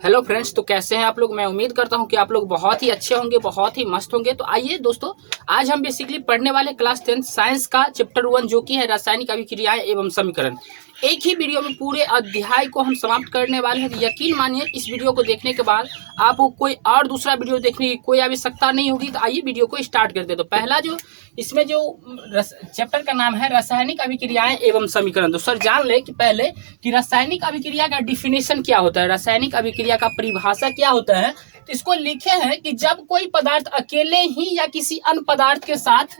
Hello friends, तो कैसे हैं आप लोग। मैं उम्मीद करता हूं कि आप लोग बहुत ही अच्छे होंगे, बहुत ही मस्त होंगे। तो आइए दोस्तों, आज हम बेसिकली पढ़ने वाले क्लास 10 साइंस का चैप्टर 1 जो कि है रासायनिक अभिक्रियाएं एवं समीकरण। एक ही वीडियो में पूरे अध्याय को हम समाप्त करने वाले हैं। तो यकीन मानिए इस वीडियो को देखने के बाद आपको कोई और दूसरा वीडियो देखने की कोई आवश्यकता नहीं होगी। तो आइए वीडियो को स्टार्ट करते हैं। तो पहला जो इसमें जो चैप्टर का नाम है रासायनिक अभिक्रियाएं एवं समीकरण। तो सर जान ले कि पहले कि रासायनिक अभिक्रिया का डिफिनेशन क्या होता है, रासायनिक अभिक्रिया का परिभाषा क्या होता है। तो इसको लिखे हैं कि जब कोई पदार्थ अकेले ही या किसी अन्य पदार्थ के साथ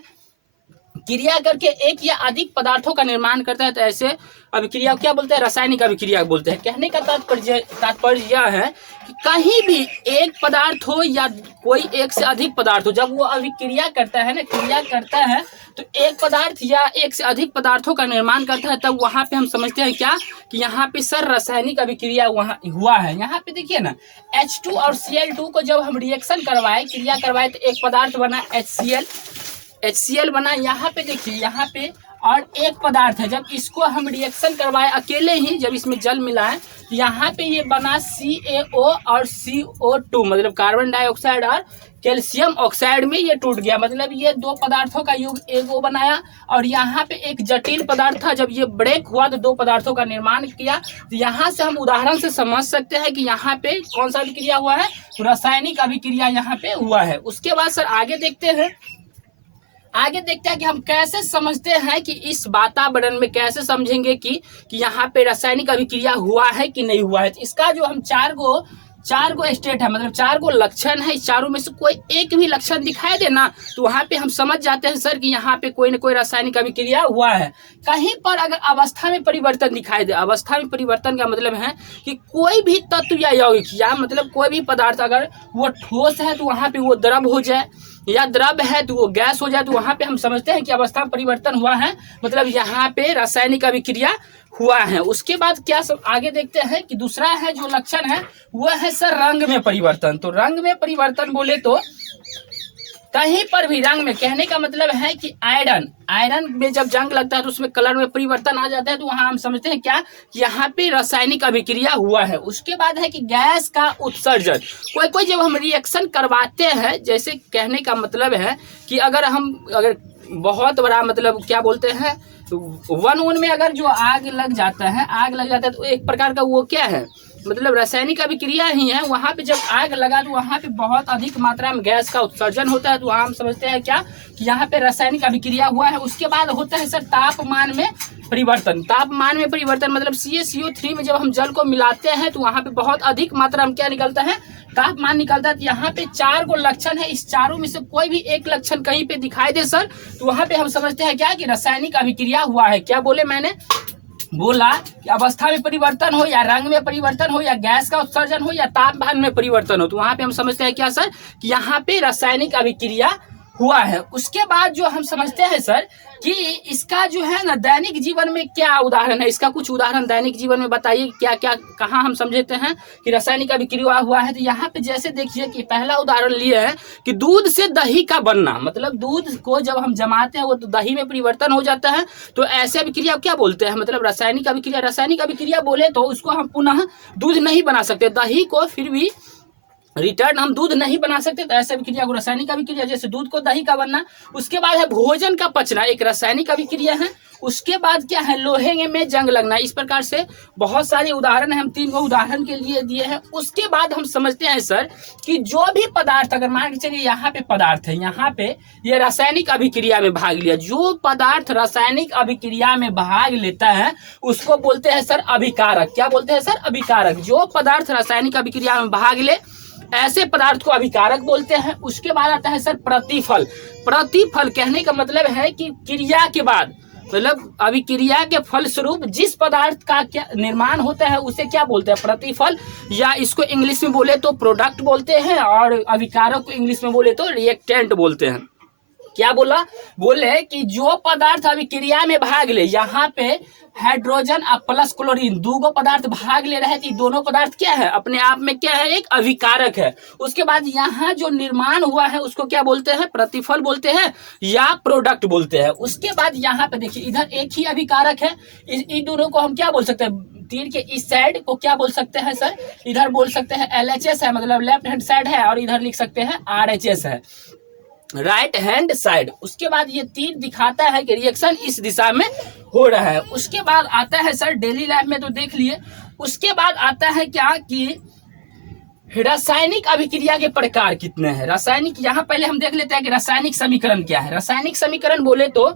क्रिया करके एक या अधिक पदार्थों का निर्माण करता है तो ऐसे अभिक्रिया क्या बोलते हैं, रासायनिक अभिक्रिया बोलते हैं। कहने का तात्पर्य यह है कि कहीं भी एक पदार्थ हो या कोई एक से अधिक पदार्थ हो, जब वो अभिक्रिया करता है ना, क्रिया करता है तो एक पदार्थ या एक से अधिक पदार्थों का निर्माण करता है, तब वहां पे हम समझते हैं क्या कि यहाँ पे सर रासायनिक अभिक्रिया वहां हुआ है। यहाँ पे देखिए ना, H2 और Cl2 को जब हम रिएक्शन करवाए, क्रिया करवाए तो एक पदार्थ बना HCl बना। यहाँ पे देखिए, यहाँ पे और एक पदार्थ है, जब इसको हम रिएक्शन करवाए अकेले ही, जब इसमें जल मिलाएं तो यहाँ पे ये बना CaO और CO2, मतलब कार्बन डाइऑक्साइड और कैल्शियम ऑक्साइड में ये टूट गया। मतलब ये दो पदार्थों का युग एक वो बनाया और यहाँ पे एक जटिल पदार्थ था, जब ये ब्रेक हुआ तो दो पदार्थों का निर्माण किया। तो यहाँ से हम उदाहरण से समझ सकते हैं कि यहाँ पे कौन सा अभिक्रिया हुआ है, तो रासायनिक अभिक्रिया यहाँ पे हुआ है। उसके बाद सर आगे देखते हैं कि हम कैसे समझते हैं कि इस वातावरण में कैसे समझेंगे कि यहाँ पे रासायनिक अभिक्रिया हुआ है कि नहीं हुआ है। तो इसका जो हम चार गो स्टेट है, मतलब चार गो लक्षण है, इस चारों में से कोई एक भी लक्षण दिखाई दे ना, तो वहां पे हम समझ जाते हैं सर कि यहाँ पे कोई ना कोई रासायनिक अभिक्रिया हुआ है। कहीं पर अगर अवस्था में परिवर्तन दिखाई दे, अवस्था में परिवर्तन का मतलब है कि कोई भी तत्व या यौगिक या मतलब कोई भी पदार्थ अगर वो ठोस है तो वहां पे वो द्रव हो जाए, या द्रव है तो वो गैस हो जाए, तो वहां पे हम समझते हैं कि अवस्था में परिवर्तन हुआ है, मतलब यहाँ पे रासायनिक अभिक्रिया हुआ है। उसके बाद क्या सब आगे देखते हैं कि दूसरा है जो लक्षण है वो है सर रंग में परिवर्तन। तो रंग में परिवर्तन बोले तो कहीं पर भी रंग में, कहने का मतलब है कि आयरन में जब जंग लगता है तो उसमें कलर में परिवर्तन आ जाता है, तो वहां हम समझते हैं क्या कि यहाँ पे रासायनिक अभिक्रिया हुआ है। उसके बाद है कि गैस का उत्सर्जन। कोई जब हम रिएक्शन करवाते हैं, जैसे कहने का मतलब है कि अगर बहुत बड़ा मतलब क्या बोलते हैं, वन में अगर जो आग लग जाता है तो एक प्रकार का वो क्या है, मतलब रासायनिक अभिक्रिया ही है। वहां पे जब आग लगा तो वहां पे बहुत अधिक मात्रा में गैस का उत्सर्जन होता है, तो वहां हम समझते हैं क्या कि यहाँ पे रासायनिक अभिक्रिया हुआ है। उसके बाद होता है सर तापमान में परिवर्तन। तापमान में परिवर्तन मतलब CaCO3 में जब हम जल को मिलाते हैं तो वहां पे बहुत अधिक मात्रा में क्या निकलता है, तापमान निकलता है। तो यहाँ पे चार गो लक्षण है, इस चारों में से कोई भी एक लक्षण कहीं पे दिखाई दे सर, तो वहां पे हम समझते हैं क्या कि रासायनिक अभिक्रिया हुआ है। क्या बोले मैंने, बोला कि अवस्था में परिवर्तन हो या रंग में परिवर्तन हो या गैस का उत्सर्जन हो या तापमान में परिवर्तन हो, तो वहां पे हम समझते हैं क्या सर कि यहाँ पे रासायनिक अभिक्रिया हुआ है। उसके बाद जो हम समझते हैं सर कि इसका जो है ना दैनिक जीवन में क्या उदाहरण है, इसका कुछ उदाहरण दैनिक जीवन में बताइए क्या क्या कहाँ हम समझते हैं कि रासायनिक अभिक्रिया हुआ है। तो यहाँ पे जैसे देखिए कि पहला उदाहरण लिए है कि दूध से दही का बनना, मतलब दूध को जब हम जमाते हैं वो तो दही में परिवर्तन हो जाता है, तो ऐसे अभिक्रिया क्या बोलते हैं, मतलब रासायनिक अभिक्रिया बोले तो उसको हम पुनः दूध नहीं बना सकते, दही को फिर भी रिटर्न हम दूध नहीं बना सकते, तो ऐसे अभिक्रिया को रासायनिक अभिक्रिया, जैसे दूध को दही का बनना। उसके बाद है भोजन का पचना, एक रासायनिक अभिक्रिया है। उसके बाद क्या है, लोहे में जंग लगना। इस प्रकार से बहुत सारे उदाहरण है, हम 3 गो उदाहरण के लिए दिए हैं। उसके बाद हम समझते हैं सर कि जो भी पदार्थ, अगर मान के चलिए यहाँ पे पदार्थ है, यहाँ पे ये रासायनिक अभिक्रिया में भाग लिया, जो पदार्थ रासायनिक अभिक्रिया में भाग लेता है उसको बोलते हैं सर अभिकारक। क्या बोलते हैं सर, अभिकारक। जो पदार्थ रासायनिक अभिक्रिया में भाग ले ऐसे पदार्थ को अभिकारक बोलते हैं। उसके बाद आता है सर प्रतिफल। प्रतिफल कहने का मतलब है कि क्रिया के बाद, मतलब अभिक्रिया के फल स्वरूप जिस पदार्थ का क्या निर्माण होता है उसे क्या बोलते हैं, प्रतिफल, या इसको इंग्लिश में बोले तो प्रोडक्ट बोलते हैं, और अभिकारक को इंग्लिश में बोले तो रिएक्टेंट बोलते हैं। क्या बोला, बोले कि जो पदार्थ अभिक्रिया में भाग ले, यहाँ पे हाइड्रोजन और प्लस क्लोरीन दो पदार्थ भाग ले रहे थे, दोनों पदार्थ क्या है, अपने आप में क्या है, एक अभिकारक है। उसके बाद यहाँ जो निर्माण हुआ है उसको क्या बोलते हैं, प्रतिफल बोलते हैं या प्रोडक्ट बोलते हैं। उसके बाद यहाँ पे देखिए इधर एक ही अभिकारक है, इन दोनों को हम क्या बोल सकते हैं, तीर के इस साइड को क्या बोल सकते हैं सर, इधर बोल सकते हैं LHS है, मतलब लेफ्ट हैंड साइड है, और इधर लिख सकते हैं RHS है, राइट हैंड साइड। उसके बाद ये तीर दिखाता है कि रिएक्शन इस दिशा में हो रहा है। उसके बाद आता है सर डेली लाइफ में तो देख लिए। उसके बाद आता है क्या कि रासायनिक अभिक्रिया के प्रकार कितने हैं। रासायनिक, यहाँ पहले हम देख लेते हैं कि रासायनिक समीकरण क्या है। रासायनिक समीकरण बोले तो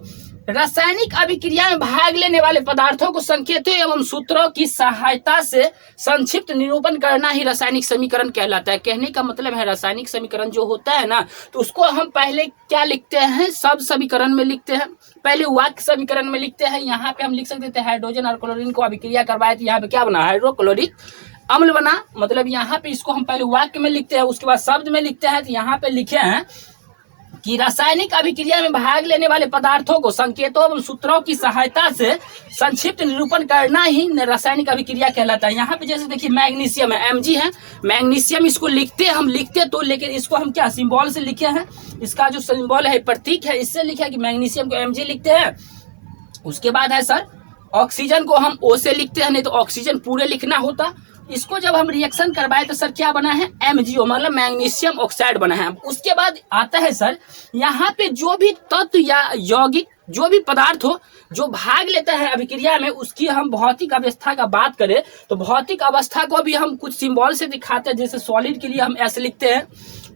रासायनिक अभिक्रिया में भाग लेने वाले पदार्थों को संकेतों एवं सूत्रों की सहायता से संक्षिप्त निरूपण करना ही रासायनिक समीकरण कहलाता है। कहने का मतलब है रासायनिक समीकरण जो होता है ना, तो उसको हम पहले क्या लिखते हैं, सब समीकरण में लिखते हैं, पहले वाक्य समीकरण में लिखते हैं। यहाँ पे हम लिख सकते थे हाइड्रोजन और क्लोरीन को अभिक्रिया करवाए तो यहाँ पे क्या बना, हाइड्रोक्लोरिक अम्ल बना। मतलब यहाँ पे इसको हम पहले वाक्य में लिखते हैं, उसके बाद शब्द में लिखते हैं। तो यहाँ पे लिखे हैं कि रासायनिक अभिक्रिया में भाग लेने वाले पदार्थों को संकेतों एवं सूत्रों की सहायता से संक्षिप्त निरूपण करना ही रासायनिक अभिक्रिया कहलाता है। यहाँ पे जैसे देखिए मैग्नीशियम है, Mg है, मैग्नीशियम इसको हम लिखते तो, लेकिन इसको हम क्या सिंबल से लिखे हैं, इसका जो सिंबल है प्रतीक है, इससे लिखा है कि मैग्नीशियम को Mg लिखते हैं। उसके बाद है सर ऑक्सीजन को हम O से लिखते हैं, नहीं तो ऑक्सीजन पूरे लिखना होता। इसको जब हम रिएक्शन करवाए तो सर क्या बना है, MgO, मतलब मैग्नीशियम ऑक्साइड बना है। उसके बाद आता है सर यहाँ पे जो भी तत्व या यौगिक जो भी पदार्थ हो जो भाग लेता है अभिक्रिया में, उसकी हम भौतिक अवस्था का बात करें तो भौतिक अवस्था को भी हम कुछ सिंबल से दिखाते हैं। जैसे सॉलिड के लिए हम S लिखते हैं,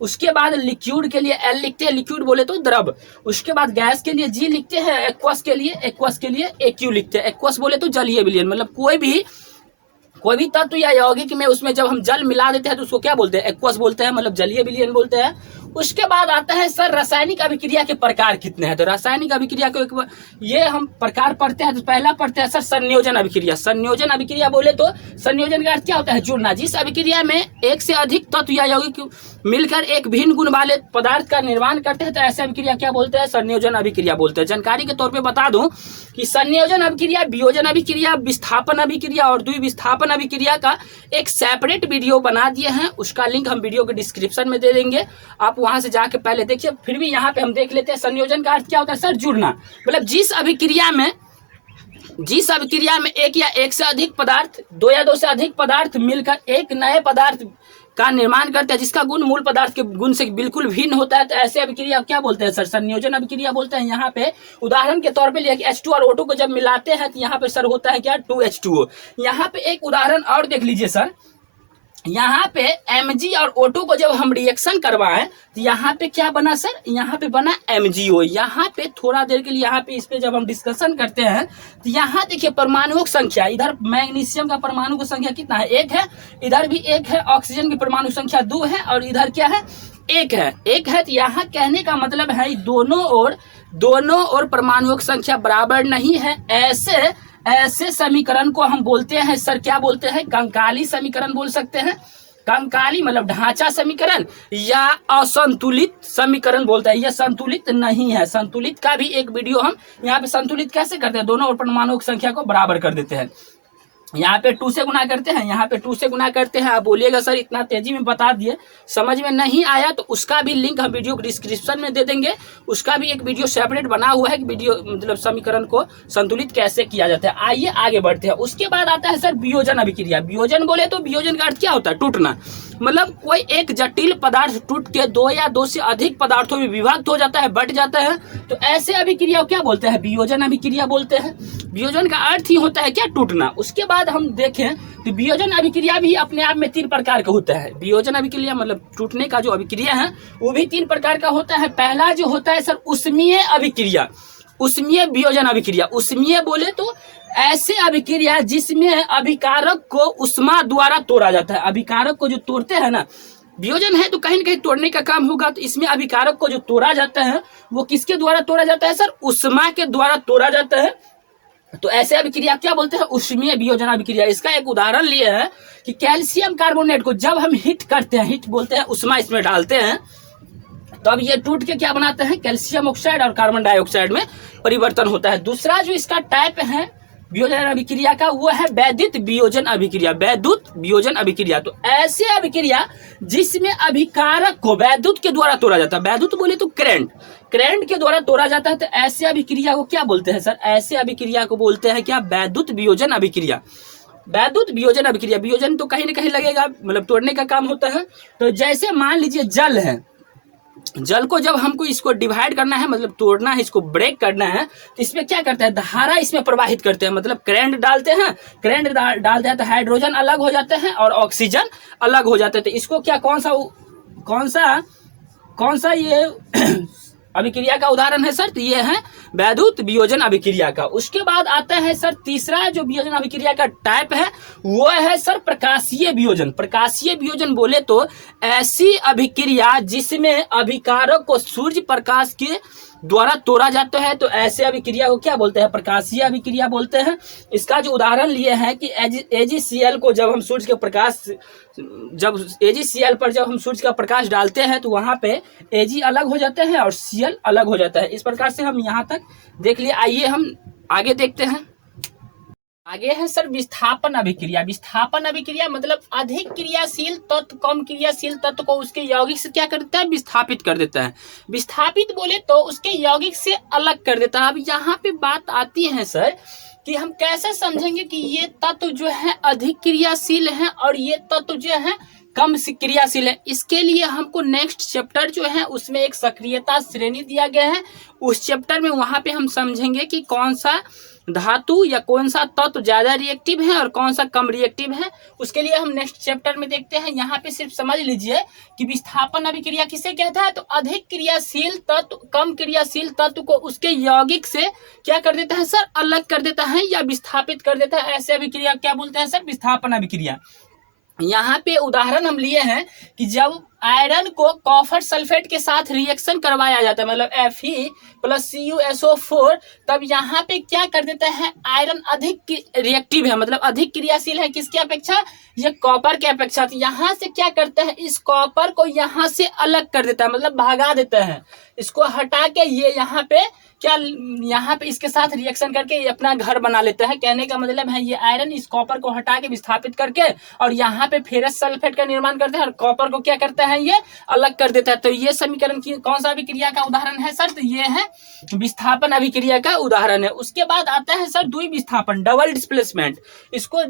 उसके बाद लिक्विड के लिए L लिखते हैं, लिक्विड बोले तो द्रव। उसके बाद गैस के लिए G लिखते हैं, एक्वस के लिए AQ लिखते हैं। एक्वस बोले तो जलीय विलयन, मतलब कोई भी तत्व या यौगिक में उसमें जब हम जल मिला देते हैं तो उसको क्या बोलते हैं, एक्वस बोलते हैं, मतलब जलीय विलयन बोलते हैं। उसके बाद आता है सर रासायनिक अभिक्रिया के प्रकार कितने हैं। तो रासायनिक अभिक्रिया को ये हम प्रकार पढ़ते हैं। तो पहला पढ़ते हैं सर संयोजन अभिक्रिया। संयोजन अभिक्रिया बोले तो संयोजन का अर्थ क्या होता है, जुड़ना। जिस अभिक्रिया में एक से अधिक तत्व या यौगिक मिलकर एक भिन्न गुण वाले पदार्थ का निर्माण करते हैं तो ऐसे अभिक्रिया क्या बोलते हैं, संयोजन अभिक्रिया बोलते हैं। जानकारी के तौर पर बता दूं कि संयोजन अभिक्रिया, वियोजन अभिक्रिया, विस्थापन अभिक्रिया और द्विविस्थापन अभिक्रिया का एक सेपरेट वीडियो बना दिए हैं। उसका लिंक हम वीडियो के डिस्क्रिप्शन में दे देंगे, आप वहां से जाके पहले देखिए। फिर भी यहाँ पे हम देख लेते हैं संयोजन का अर्थ क्या होता है सर, जुड़ना। मतलब जिस अभिक्रिया में एक या एक से अधिक पदार्थ, दो या दो से अधिक पदार्थ मिलकर एक नए पदार्थ का निर्माण करते हैं जिसका गुण मूल पदार्थ के गुण से बिल्कुल भिन्न होता है, तो ऐसे अभिक्रिया क्या बोलते हैं सर, संयोजन अभिक्रिया बोलते हैं। यहाँ पे उदाहरण के तौर पे लिया कि H2 और O2 को जब मिलाते हैं तो यहाँ पे सर होता है क्या, 2H2O। यहाँ पे एक उदाहरण और देख लीजिए सर, यहाँ पे Mg और O2 को जब हम रिएक्शन करवाएं तो यहाँ पे क्या बना सर, यहाँ पे बना MgO। यहाँ पे थोड़ा देर के लिए यहाँ पे इस पे जब हम डिस्कशन करते हैं तो यहाँ देखिए परमाणुओं संख्या, इधर मैग्नीशियम का परमाणु की संख्या कितना है, 1 है, इधर भी 1 है, ऑक्सीजन की परमाणु संख्या 2 है और इधर क्या है, 1 है। तो यहाँ कहने का मतलब है दोनों ओर परमाणुओं की संख्या बराबर नहीं है। ऐसे समीकरण को हम बोलते हैं सर, क्या बोलते हैं, कंकाली समीकरण बोल सकते हैं। कंकाली मतलब ढांचा समीकरण या असंतुलित समीकरण बोलते हैं। यह संतुलित नहीं है। संतुलित का भी एक वीडियो हम यहाँ पे, संतुलित कैसे करते हैं, दोनों ओर परमाणुओं की संख्या को बराबर कर देते हैं। यहाँ पे 2 से गुना करते हैं, यहाँ पे 2 से गुना करते हैं। आप बोलिएगा सर इतना तेजी में बता दिए, समझ में नहीं आया, तो उसका भी लिंक हम वीडियो डिस्क्रिप्शन में दे देंगे। उसका भी एक वीडियो सेपरेट बना हुआ है कि वीडियो मतलब समीकरण को संतुलित कैसे किया जाता है। आइए आगे बढ़ते हैं। उसके बाद आता है सर वियोजन अभिक्रिया। वियोजन बोले तो वियोजन का अर्थ क्या होता है, टूटना। मतलब कोई एक जटिल पदार्थ टूट के 2 या 2 से अधिक पदार्थों में विभक्त हो जाता है, बट जाता है, तो ऐसे अभिक्रिया क्या बोलते हैं, वियोजन अभिक्रिया बोलते हैं। वियोजन का अर्थ ही होता है क्या, टूटना। उसके बाद हम देखें तो वियोजन अभिक्रिया भी अपने आप में 3 प्रकार का होता है। वियोजन अभिक्रिया मतलब टूटने का जो अभिक्रिया है वो भी 3 प्रकार का होता है। पहला जो होता है सर उष्मीय अभिक्रिया, उष्मीय वियोजन अभिक्रिया। उष्मीय बोले तो ऐसे अभिक्रिया जिसमें अभिकारक को उष्मा द्वारा तोड़ा जाता है। अभिकारक को जो तोड़ते हैं ना, वियोजन है तो कहीं न कहीं तोड़ने का काम होगा, तो इसमें अभिकारक को जो तोड़ा जाता है वो किसके द्वारा तोड़ा जाता है सर, उष्मा के द्वारा तोड़ा जाता है। तो ऐसे अभिक्रिया क्या बोलते हैं, उष्मीय वियोजन अभिक्रिया। इसका एक उदाहरण लिए है कि कैल्शियम कार्बोनेट को जब हम हीट करते हैं, हीट बोलते हैं, उष्मा इसमें डालते हैं, तो अब ये टूट के क्या बनाते हैं, कैल्शियम ऑक्साइड और कार्बन डाइऑक्साइड में परिवर्तन होता है। दूसरा जो इसका टाइप है वियोजन अभिक्रिया का वो है वैद्युत वियोजन अभिक्रिया। वैद्युत वियोजन अभिक्रिया तो ऐसे अभिक्रिया जिसमें अभिकारक को वैद्युत के द्वारा तोड़ा जाता है। वैद्युत बोले तो करंट के द्वारा तोड़ा जाता है, तो ऐसे अभिक्रिया को क्या बोलते हैं सर, ऐसे अभिक्रिया को बोलते हैं क्या, वैद्युत वियोजन अभिक्रिया। वैद्युत वियोजन अभिक्रिया, वियोजन तो कहीं ना कहीं लगेगा, मतलब तोड़ने का काम होता है। तो जैसे मान लीजिए जल है, जल को जब हमको इसको डिवाइड करना है, मतलब तोड़ना है, इसको ब्रेक करना है, तो इसमें क्या करते हैं, धारा इसमें प्रवाहित करते हैं, मतलब करंट डालते हैं, करंट डालते हैं तो हाइड्रोजन अलग हो जाते हैं और ऑक्सीजन अलग हो जाते हैं। तो इसको क्या कौन सा ये अभिक्रिया का उदाहरण है सर, तो ये है वैद्युत वियोजन अभिक्रिया का। उसके बाद आता है सर तीसरा जो वियोजन अभिक्रिया का टाइप है वो है सर प्रकाशीय वियोजन। प्रकाशीय वियोजन बोले तो ऐसी अभिक्रिया जिसमें अभिकारक को सूर्य प्रकाश के द्वारा तोड़ा जाता है, तो ऐसे अभिक्रिया को क्या बोलते हैं, प्रकाशीय अभिक्रिया बोलते हैं। इसका जो उदाहरण लिए हैं कि AgCl को जब हम सूर्य के प्रकाश, जब AgCl पर जब हम सूर्य का प्रकाश डालते हैं तो वहां पे Ag अलग हो जाते हैं और Cl अलग हो जाता है। इस प्रकार से हम यहाँ तक देख लिए। आइए हम आगे देखते हैं। आगे है सर विस्थापन अभिक्रिया। विस्थापन अभिक्रिया मतलब अधिक क्रियाशील तत्व कम क्रियाशील तत्व को उसके यौगिक से क्या कर देता है, विस्थापित कर देता है। विस्थापित बोले तो उसके यौगिक से अलग कर देता है। अब यहाँ पे बात आती है सर कि हम कैसे समझेंगे कि ये तत्व जो है अधिक क्रियाशील है और ये तत्व जो है कम क्रियाशील है। इसके लिए हमको नेक्स्ट चैप्टर जो है उसमें एक सक्रियता श्रेणी दिया गया है, उस चैप्टर में वहां पे हम समझेंगे कि कौन सा धातु या कौन सा तत्व ज्यादा रिएक्टिव है और कौन सा कम रिएक्टिव है। उसके लिए हम नेक्स्ट चैप्टर में देखते हैं। यहाँ पे सिर्फ समझ लीजिए कि विस्थापन अभिक्रिया किसे कहता है, तो अधिक क्रियाशील तत्व कम क्रियाशील तत्व को उसके यौगिक से क्या कर देता है सर, अलग कर देता है या विस्थापित कर देता है। ऐसे अभिक्रिया क्या बोलते हैं सर, विस्थापन अभिक्रिया। यहाँ पे उदाहरण हम लिए हैं कि जब आयरन को कॉपर सल्फेट के साथ रिएक्शन करवाया जाता है, मतलब Fe+CuSO4, तब यहाँ पे क्या कर देता है, आयरन अधिक रिएक्टिव है, मतलब अधिक क्रियाशील है किसके अपेक्षा, ये कॉपर के अपेक्षा। तो यहाँ से क्या करता है, इस कॉपर को यहाँ से अलग कर देता है, मतलब भागा देता है, इसको हटा के ये यहाँ पे क्या, यहाँ पे इसके साथ रिएक्शन करके ये अपना घर बना लेता है। कहने का मतलब है ये आयरन इस कॉपर को हटा के विस्थापित करके और यहाँ पे फेरस सल्फेट का निर्माण करता है और कॉपर को क्या करता है, ये अलग कर देता है। तो ये समीकरण की कौन सा अभिक्रिया का उदाहरण है सर, तो ये है विस्थापन अभिक्रिया का उदाहरण है। उसके बाद आता है सर द्विविस्थापन, डबल डिस्प्लेसमेंट। इसको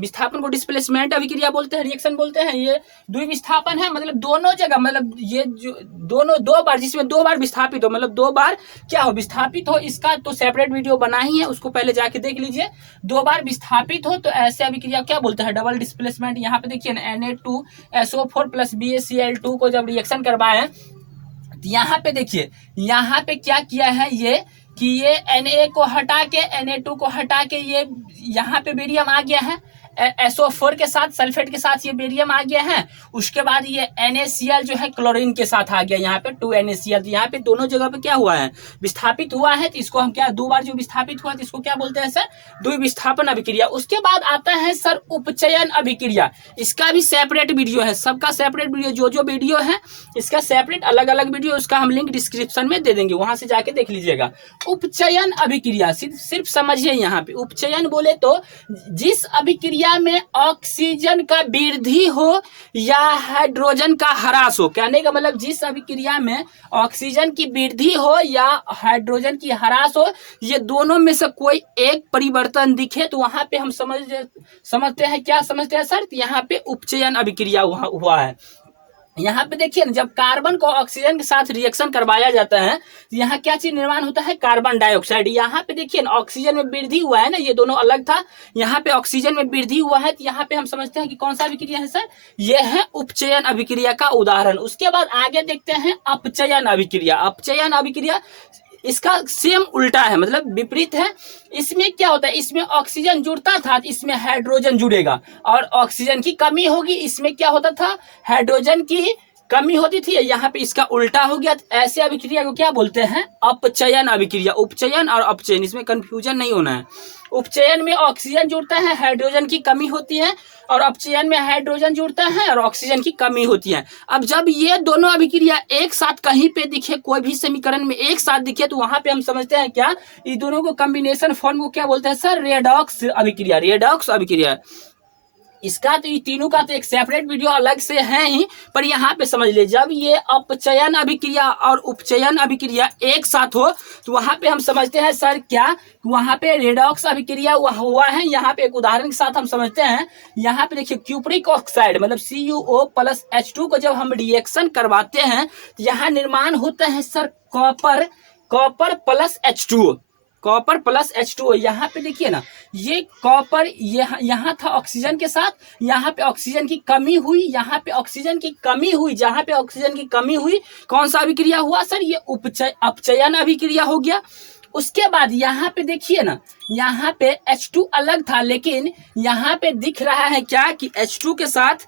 विस्थापन को डिस्प्लेसमेंट अभिक्रिया बोलते हैं, रिएक्शन बोलते हैं। ये द्विविस्थापन है, मतलब दोनों जगह, मतलब ये जो दोनों दो बार, जिसमें दो बार विस्थापित हो, मतलब दो बार क्या हो, विस्थापित हो। इसका तो सेपरेट वीडियो बना ही है, उसको पहले जाके देख लीजिए। दो बार विस्थापित हो तो ऐसे अभिक्रिया क्या बोलते हैं, डबल डिस्प्लेसमेंट। यहाँ पे देखिए ना Na2SO4 + BaCl2 को जब रिएक्शन करवाए तो यहाँ पे देखिए, यहाँ पे क्या किया है ये कि ये Na को हटा के Na2 को हटा के ये यहाँ पे बेरियम आ गया है, SO4 के साथ सल्फेट के साथ ये बेरियम आ गया है। उसके बाद ये NaCl जो है क्लोरीन के साथ आ गया, यहाँ पे 2NaCl। यहाँ पे दोनों जगह पे क्या हुआ है, विस्थापित हुआ है। तो इसको हम क्या, दो बार जो विस्थापित हुआ तो इसको क्या बोलते हैं सर, द्विविस्थापन अभिक्रिया। उसके बाद आता है सर उपचयन अभिक्रिया। इसका भी सेपरेट वीडियो है, सबका सेपरेट वीडियो, जो वीडियो है इसका सेपरेट अलग अलग वीडियो, उसका हम लिंक डिस्क्रिप्शन में दे देंगे, वहां से जाके देख लीजिएगा। उपचयन अभिक्रिया सिर्फ समझिए, यहाँ पे उपचयन बोले तो जिस अभिक्रिया में ऑक्सीजन का वृद्धि हो या हाइड्रोजन का ह्रास हो। कहने का मतलब जिस अभिक्रिया में ऑक्सीजन की वृद्धि हो या हाइड्रोजन की ह्रास हो, ये दोनों में से कोई एक परिवर्तन दिखे तो वहां पे हम समझते हैं, क्या समझते हैं सर, यहाँ पे उपचयन अभिक्रिया हुआ है। यहाँ पे देखिए ना, जब कार्बन को ऑक्सीजन के साथ रिएक्शन करवाया जाता है तो यहाँ क्या चीज निर्माण होता है, कार्बन डाइऑक्साइड। यहाँ पे देखिए ना, ऑक्सीजन में वृद्धि हुआ है ना, ये दोनों अलग था, यहाँ पे ऑक्सीजन में वृद्धि हुआ है। तो यहाँ पे हम समझते हैं कि कौन सा अभिक्रिया है सर, ये है उपचयन अभिक्रिया का उदाहरण। उसके बाद आगे देखते हैं अपचयन अभिक्रिया। अपचयन अभिक्रिया इसका सेम उल्टा है, मतलब विपरीत है। इसमें क्या होता है, इसमें ऑक्सीजन जुड़ता था, इसमें हाइड्रोजन जुड़ेगा, और ऑक्सीजन की कमी होगी, इसमें क्या होता था, हाइड्रोजन की कमी होती थी। यहाँ पे इसका उल्टा हो गया। ऐसे अभिक्रिया को क्या बोलते हैं, अपचयन अभिक्रिया। उपचयन और अपचयन, इसमें कंफ्यूजन नहीं होना है। उपचयन में ऑक्सीजन जुड़ता है, हाइड्रोजन की कमी होती है, और अपचयन में हाइड्रोजन जुड़ता है और ऑक्सीजन की कमी होती है। अब जब ये दोनों अभिक्रिया एक साथ कहीं पे दिखे, कोई भी समीकरण में एक साथ दिखे, तो वहां पे हम समझते हैं क्या, ये दोनों को कॉम्बिनेशन फॉर्म को क्या बोलते हैं सर, रेडॉक्स अभिक्रिया। रेडॉक्स अभिक्रिया, इसका तो ये तीनों का तो एक सेपरेट वीडियो अलग से है ही, पर यहाँ पे समझ ले, जब ये अपचयन अभिक्रिया और उपचयन अभिक्रिया एक साथ हो तो वहां पे हम समझते हैं सर क्या, वहां पे रेडॉक्स अभिक्रिया हुआ है। यहाँ पे एक उदाहरण के साथ हम समझते हैं। यहाँ पे देखिए क्यूप्रिक ऑक्साइड मतलब CuO प्लस H2 को जब हम रिएक्शन करवाते हैं तो यहाँ निर्माण होता है sir copper plus H2O, copper plus H2O। यहाँ पे देखिए ना, ये कॉपर यहाँ था ऑक्सीजन के साथ, यहाँ पे ऑक्सीजन की कमी हुई, यहाँ पे ऑक्सीजन की कमी हुई, जहाँ पे ऑक्सीजन की कमी हुई कौन सा अभिक्रिया हुआ सर, ये अपचयन अभिक्रिया हो गया। उसके बाद यहाँ पे देखिए ना, यहाँ पे H2 अलग था, लेकिन यहाँ पे दिख रहा है क्या कि H2 के साथ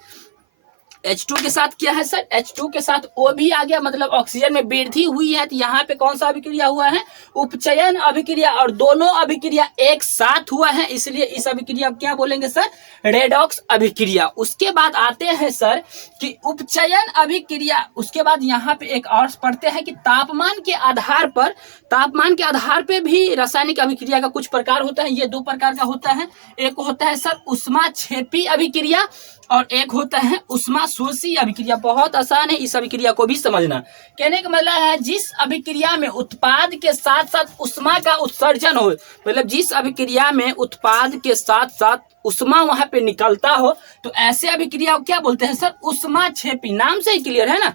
क्या है सर, H2 के साथ O भी आ गया, मतलब ऑक्सीजन में वृद्धि हुई है। तो यहाँ पे कौन सा अभिक्रिया हुआ है, उपचयन अभिक्रिया, और दोनों अभिक्रिया एक साथ हुआ है, इसलिए इस अभिक्रिया को क्या बोलेंगे सर, रेडॉक्स अभिक्रिया। उसके बाद आते हैं सर कि उपचयन अभिक्रिया। उसके बाद यहाँ पे एक और पढ़ते हैं कि तापमान के आधार पे भी रासायनिक अभिक्रिया का कुछ प्रकार होता है। ये दो प्रकार का होता है, एक होता है सर ऊष्माक्षेपी अभिक्रिया और एक होता है ऊष्माशोषी अभिक्रिया। बहुत आसान है इस अभिक्रिया को भी समझना। कहने का मतलब है जिस अभिक्रिया में उत्पाद के साथ साथ ऊष्मा का उत्सर्जन हो, मतलब जिस अभिक्रिया में उत्पाद के साथ साथ ऊष्मा वहां पे निकलता हो, तो ऐसे अभिक्रिया को क्या बोलते हैं सर, ऊष्माक्षेपी। नाम से ही क्लियर है ना,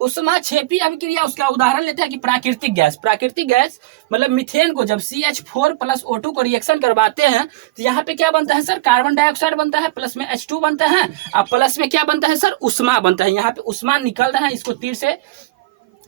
ऊष्माक्षेपी अभिक्रिया। उसका उदाहरण लेते हैं कि प्राकृतिक गैस मतलब मीथेन को जब CH4 प्लस O2 को रिएक्शन करवाते हैं तो यहाँ पे क्या बनता है सर, कार्बन डाइऑक्साइड बनता है, प्लस में H2 बनता है, और प्लस में क्या बनता है सर, ऊष्मा बनता है। यहाँ पे ऊष्मा निकल रहा है, इसको तीर से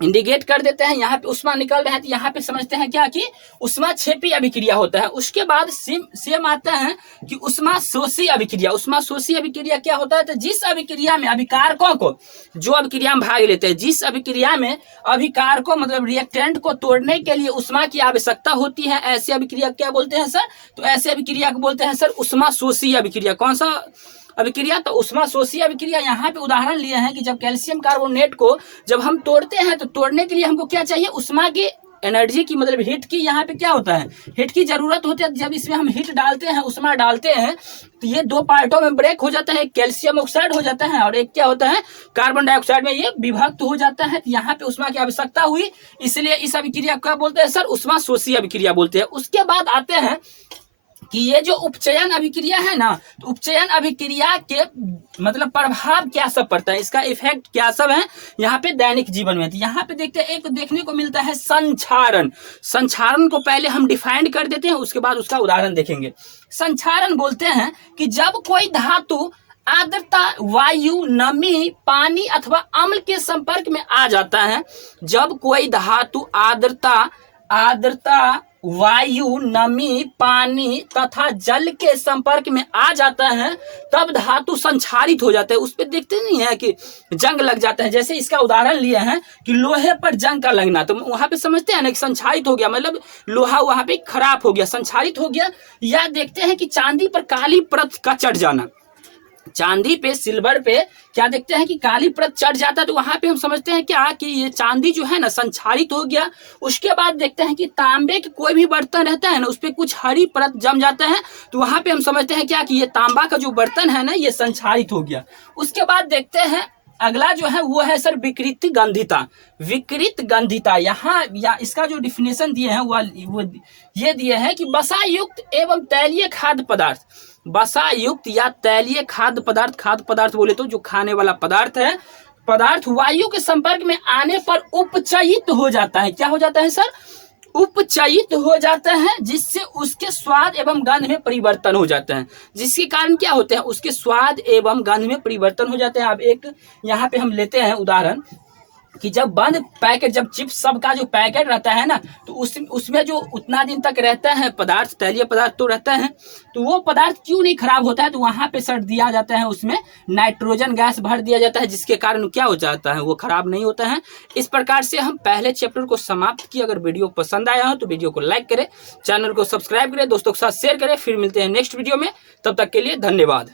इंडिकेट कर देते हैं, यहाँ पे ऊष्मा निकल रहा है, तो यहाँ पे समझते हैं क्या कि ऊष्माक्षेपी अभिक्रिया होता है। उसके बाद सेम आता है कि ऊष्माशोषी अभिक्रिया। ऊष्माशोषी अभिक्रिया क्या होता है, तो जिस अभिक्रिया में अभिकारकों को, जो अभिक्रिया में भाग लेते हैं, जिस अभिक्रिया में अभिकारकों मतलब रिएक्टेंट को तोड़ने के लिए ऊष्मा की आवश्यकता होती है, ऐसी अभिक्रिया क्या बोलते हैं सर, तो ऐसे अभिक्रिया को बोलते हैं सर ऊष्माशोषी अभिक्रिया। कौन सा अभिक्रिया, तो ऊष्माशोषी अभिक्रिया। यहाँ पे उदाहरण लिए हैं कि जब कैल्शियम कार्बोनेट को जब हम तोड़ते हैं तो तोड़ने के लिए हमको क्या चाहिए, ऊष्मा की एनर्जी की मतलब हीट की। यहाँ पे क्या होता है, हीट की जरूरत होती है। जब इसमें हम हीट डालते हैं, ऊष्मा डालते हैं, तो ये दो पार्टों में ब्रेक हो जाता है, कैल्शियम ऑक्साइड हो जाता है और एक क्या होता है, कार्बन डाइऑक्साइड में ये विभक्त हो जाता है। तो यहाँ पे ऊष्मा की आवश्यकता हुई, इसलिए इस अभिक्रिया क्या बोलते हैं सर, ऊष्माशोषी अभिक्रिया बोलते हैं। उसके बाद आते हैं कि ये जो उपचयन अभिक्रिया है ना, तो उपचयन अभिक्रिया के मतलब प्रभाव क्या सब पड़ता है, इसका इफेक्ट क्या सब है यहाँ पे दैनिक जीवन में। तो यहाँ पे देखते हैं, एक देखने को मिलता है संक्षारण। संक्षारण को पहले हम डिफाइन कर देते हैं, उसके बाद उसका उदाहरण देखेंगे। संक्षारण बोलते हैं कि जब कोई धातु आर्द्रता, वायु, नमी, पानी अथवा अम्ल के संपर्क में आ जाता है, जब कोई धातु आर्द्रता, वायु, नमी, पानी तथा जल के संपर्क में आ जाता है, तब धातु संक्षारित हो जाता है। उस पर देखते नहीं है कि जंग लग जाता है। जैसे इसका उदाहरण लिए हैं कि लोहे पर जंग का लगना, तो वहां पे समझते हैं ना कि संक्षारित हो गया, मतलब लोहा वहां पे खराब हो गया, संक्षारित हो गया। या देखते हैं कि चांदी पर काली परत का चढ़ जाना, चांदी पे, सिल्वर पे क्या देखते हैं कि काली परत चढ़ जाता है, तो वहां पे हम समझते हैं क्या कि ये चांदी जो है ना संक्षारित हो गया। उसके बाद देखते हैं कि तांबे के कोई भी बर्तन रहता है ना, उस पर कुछ हरी परत जम जाता है, तो वहां पे हम समझते हैं क्या कि ये तांबा का जो बर्तन है ना, ये संक्षारित हो गया। उसके बाद देखते हैं अगला जो है वो है सर विकृत गंधिता। विकृत गंधिता यहाँ या इसका जो डिफिनेशन दिए हैं वो ये दिए हैं कि वसा युक्त एवं तैलीय खाद्य पदार्थ, वसा युक्त या तैलीय खाद्य पदार्थ बोले तो जो खाने वाला पदार्थ है, पदार्थ वायु के संपर्क में आने पर उपचयित हो जाता है। क्या हो जाता है सर, उपचयित हो जाता है, जिससे उसके स्वाद एवं गंध में परिवर्तन हो जाता है। जिसके कारण क्या होते हैं, उसके स्वाद एवं गंध में परिवर्तन हो जाते हैं। अब एक यहाँ पे हम लेते हैं उदाहरण कि जब बंद पैकेट, जब चिप्स सब का जो पैकेट रहता है ना, तो उसमें जो उतना दिन तक रहता है पदार्थ, तैलीय पदार्थ तो रहता है, तो वो पदार्थ क्यों नहीं खराब होता है, तो वहां पे सर दिया जाता है, उसमें नाइट्रोजन गैस भर दिया जाता है, जिसके कारण क्या हो जाता है, वो खराब नहीं होता है। इस प्रकार से हम पहले चैप्टर को समाप्त किए। अगर वीडियो पसंद आया हो तो वीडियो को लाइक करें, चैनल को सब्सक्राइब करें, दोस्तों के साथ शेयर करें। फिर मिलते हैं नेक्स्ट वीडियो में, तब तक के लिए धन्यवाद।